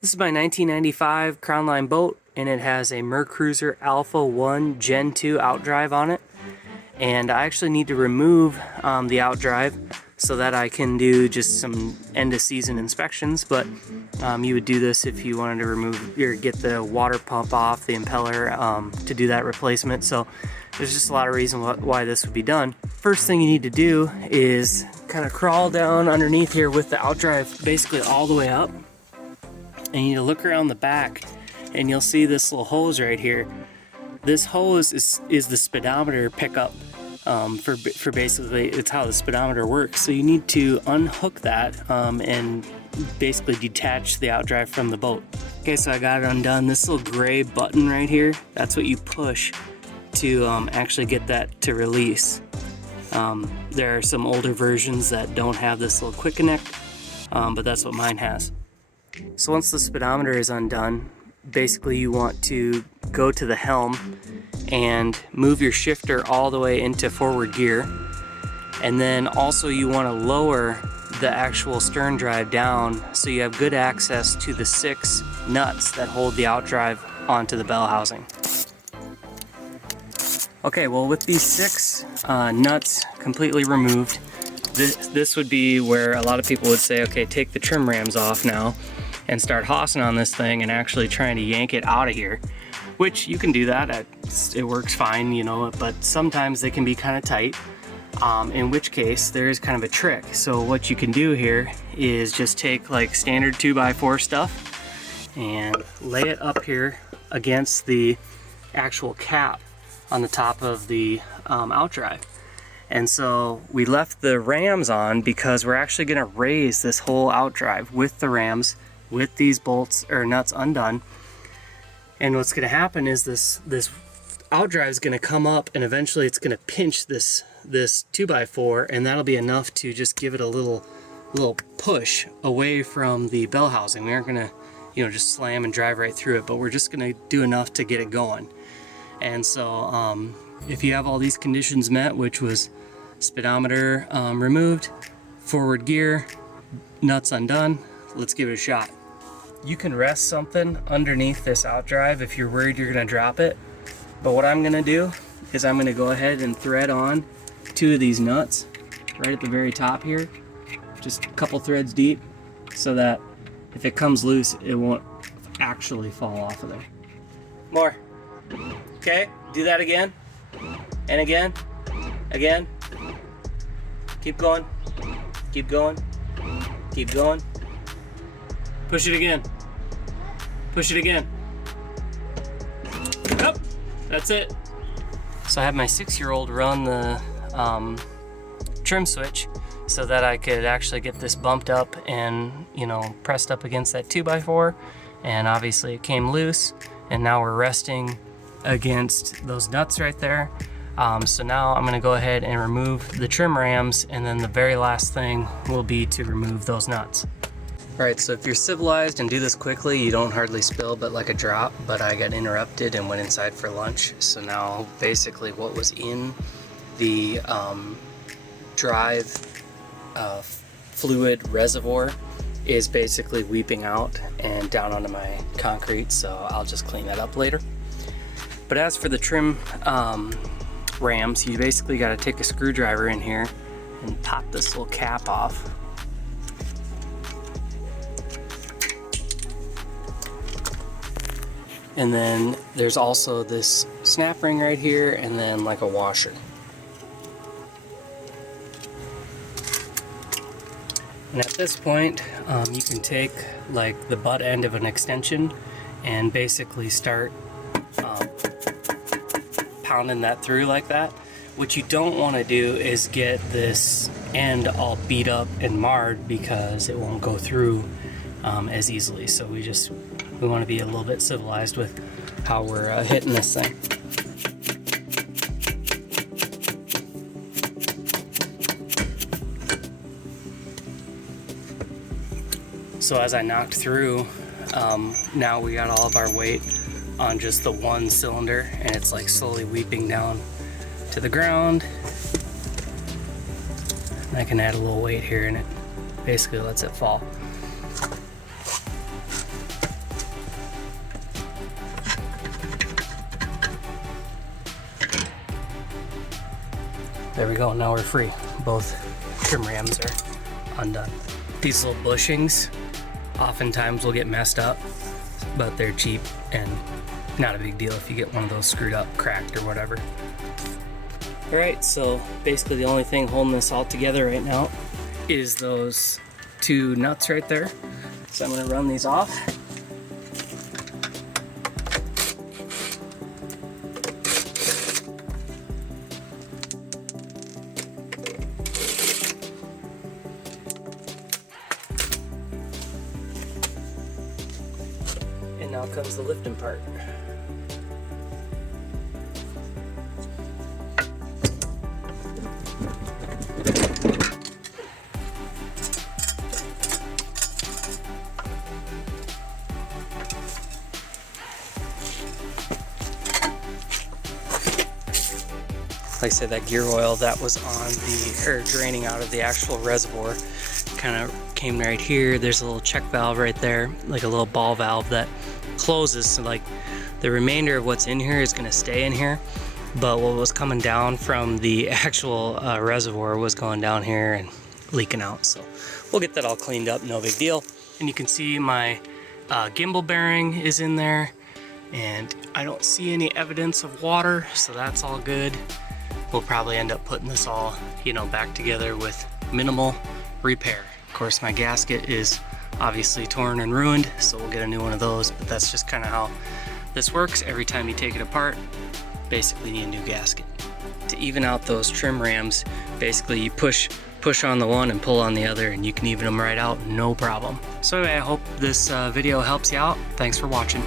This is my 1995 Crown Line boat, and it has a Mercruiser Alpha One Gen 2 Outdrive on it. And I actually need to remove the Outdrive so that I can do just some end of season inspections. But you would do this if you wanted to remove or get the water pump off the impeller to do that replacement. So there's just a lot of reason why this would be done. First thing you need to do is kind of crawl down underneath here with the Outdrive basically all the way up. And you need to look around the back and you'll see this little hose right here. This hose is the speedometer pickup for basically, it's how the speedometer works. So you need to unhook that and basically detach the Outdrive from the boat. Okay, so I got it undone. This little gray button right here, that's what you push to actually get that to release. There are some older versions that don't have this little quick connect, but that's what mine has. So once the speedometer is undone, basically you want to go to the helm and move your shifter all the way into forward gear. And then also you want to lower the actual stern drive down so you have good access to the 6 nuts that hold the Outdrive onto the bell housing. Okay, well with these 6 nuts completely removed, this would be where a lot of people would say, okay, take the trim rams off now and start hossing on this thing and actually trying to yank it out of here, which you can do that. It works fine, you know, but sometimes they can be kind of tight, in which case there is kind of a trick. So what you can do here is just take like standard 2x4 stuff and lay it up here against the actual cap on the top of the Outdrive. And so we left the rams on because we're actually going to raise this whole Outdrive with the rams, with these bolts or nuts undone. And what's going to happen is this Outdrive is going to come up and eventually it's going to pinch this 2x4, and that'll be enough to just give it a little push away from the bell housing. We aren't going to, you know, just slam and drive right through it, but we're just going to do enough to get it going. And so if you have all these conditions met, which was speedometer removed, forward gear, nuts undone, let's give it a shot. You can rest something underneath this Outdrive if you're worried you're going to drop it. But what I'm going to do is I'm going to go ahead and thread on 2 of these nuts right at the very top here, just a couple threads deep, so that if it comes loose, it won't actually fall off of there. More. Okay, do that again, and again, again. Keep going, keep going, keep going. Push it again. Push it again. Yep, that's it. So I had my 6-year-old run the trim switch so that I could actually get this bumped up and, you know, pressed up against that 2x4. And obviously it came loose, and now we're resting against those nuts right there. So now I'm gonna go ahead and remove the trim rams, and then the very last thing will be to remove those nuts. Alright, so if you're civilized and do this quickly, you don't hardly spill but like a drop, but I got interrupted and went inside for lunch. So now basically what was in the drive fluid reservoir is basically weeping out and down onto my concrete, so I'll just clean that up later. But as for the trim rams, you basically got to take a screwdriver in here and pop this little cap off. And then there's also this snap ring right here, and then like a washer. And at this point, you can take like the butt end of an extension and basically start pounding that through like that. What you don't want to do is get this end all beat up and marred, because it won't go through as easily. So we want to be a little bit civilized with how we're hitting this thing. So as I knocked through, now we got all of our weight on just the one cylinder, and it's like slowly weeping down to the ground. And I can add a little weight here, and it basically lets it fall. There we go, now we're free. Both trim rams are undone. These little bushings oftentimes will get messed up, but they're cheap and not a big deal if you get one of those screwed up, cracked, or whatever. Alright, so basically the only thing holding this all together right now is those two nuts right there. So I'm going to run these off. And now comes the lifting part. Like I said, that gear oil that was on the, or draining out of the actual reservoir, kind of came right here. There's a little check valve right there, like a little ball valve that closes. So like the remainder of what's in here is going to stay in here, but what was coming down from the actual reservoir was going down here and leaking out. So we'll get that all cleaned up, no big deal. And you can see my gimbal bearing is in there, and I don't see any evidence of water, so that's all good. We'll probably end up putting this all, you know, back together with minimal repair. Of course, my gasket is obviously torn and ruined, so we'll get a new one of those, but that's just kind of how this works. Every time you take it apart, basically need a new gasket. To even out those trim rams, basically you push on the one and pull on the other, and you can even them right out, no problem. So anyway, I hope this video helps you out. Thanks for watching.